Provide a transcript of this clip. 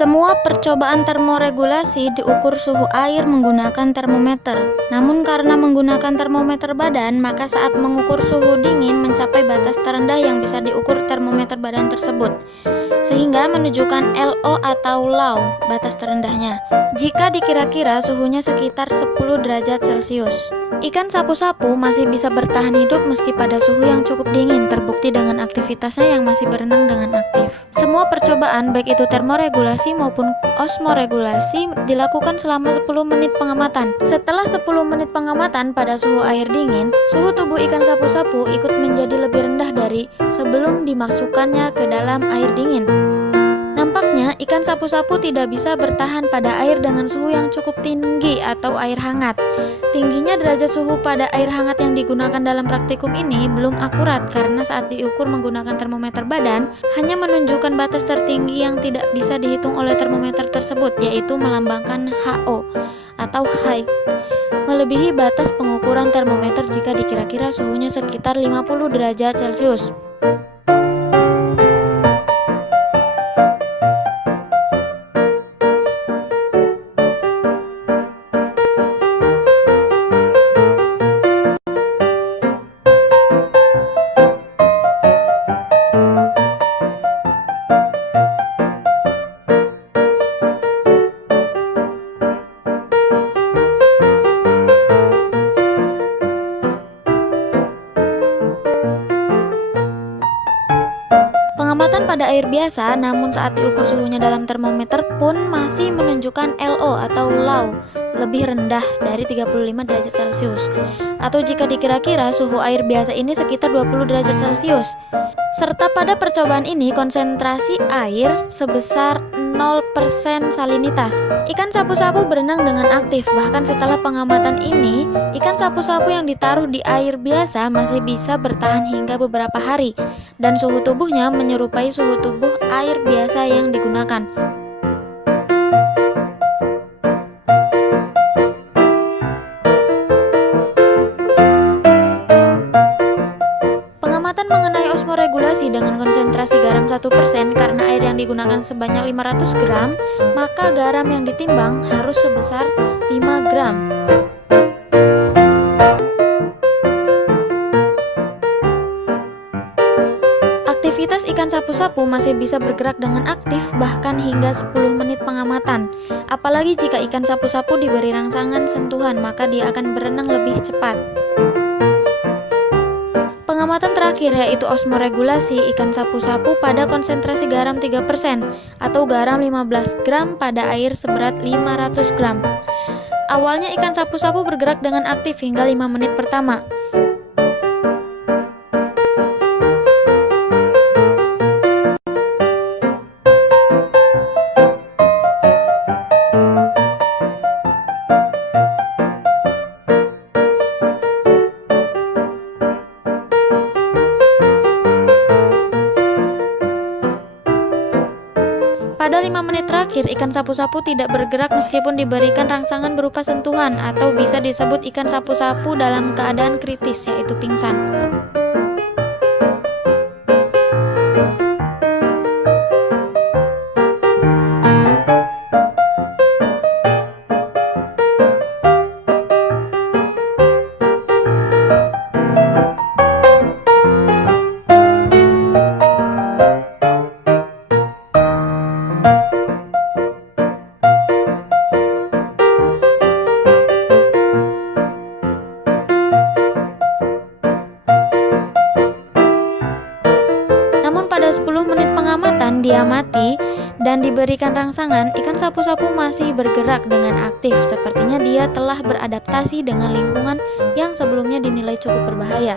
Semua percobaan termoregulasi diukur suhu air menggunakan termometer. Namun karena menggunakan termometer badan, maka saat mengukur suhu dingin mencapai batas terendah yang bisa diukur termometer badan tersebut, sehingga menunjukkan LO atau low, batas terendahnya, jika dikira-kira suhunya sekitar 10 derajat Celcius. Ikan sapu-sapu masih bisa bertahan hidup meski pada suhu yang cukup dingin, terbukti dengan aktivitasnya yang masih berenang dengan aktif. Semua percobaan, baik itu termoregulasi maupun osmoregulasi, dilakukan selama 10 menit pengamatan. Setelah 10 menit pengamatan pada suhu air dingin, suhu tubuh ikan sapu-sapu ikut menjadi lebih rendah dari sebelum dimasukkannya ke dalam air dingin. Nampaknya, ikan sapu-sapu tidak bisa bertahan pada air dengan suhu yang cukup tinggi atau air hangat. Tingginya derajat suhu pada air hangat yang digunakan dalam praktikum ini belum akurat karena saat diukur menggunakan termometer badan, hanya menunjukkan batas tertinggi yang tidak bisa dihitung oleh termometer tersebut, yaitu melambangkan HO atau height, melebihi batas pengukuran termometer jika dikira-kira suhunya sekitar 50 derajat Celcius. Pengamatan pada air biasa, namun saat diukur suhunya dalam termometer pun masih menunjukkan LO atau low, lebih rendah dari 35 derajat Celcius. Atau jika dikira-kira suhu air biasa ini sekitar 20 derajat Celcius. Serta pada percobaan ini konsentrasi air sebesar 0% salinitas. Ikan sapu-sapu berenang dengan aktif, bahkan setelah pengamatan ini, ikan sapu-sapu yang ditaruh di air biasa masih bisa bertahan hingga beberapa hari, dan suhu tubuhnya menyerupai suhu tubuh air biasa yang digunakan. Pengamatan mengenai osmoregulasi dengan konsentrasi garam 1% karena air yang digunakan sebanyak 500 gram, maka garam yang ditimbang harus sebesar 5 gram. Aktivitas ikan sapu-sapu masih bisa bergerak dengan aktif bahkan hingga 10 menit pengamatan. Apalagi jika ikan sapu-sapu diberi rangsangan sentuhan, maka dia akan berenang lebih cepat. Pengamatan terakhir yaitu osmoregulasi ikan sapu-sapu pada konsentrasi garam 3% atau garam 15 gram pada air seberat 500 gram. Awalnya ikan sapu-sapu bergerak dengan aktif hingga 5 menit pertama. Pada 5 menit terakhir, ikan sapu-sapu tidak bergerak meskipun diberikan rangsangan berupa sentuhan, atau bisa disebut ikan sapu-sapu dalam keadaan kritis, yaitu pingsan. Pada 10 menit pengamatan dia mati dan diberikan rangsangan, ikan sapu-sapu masih bergerak dengan aktif. Sepertinya dia telah beradaptasi dengan lingkungan yang sebelumnya dinilai cukup berbahaya.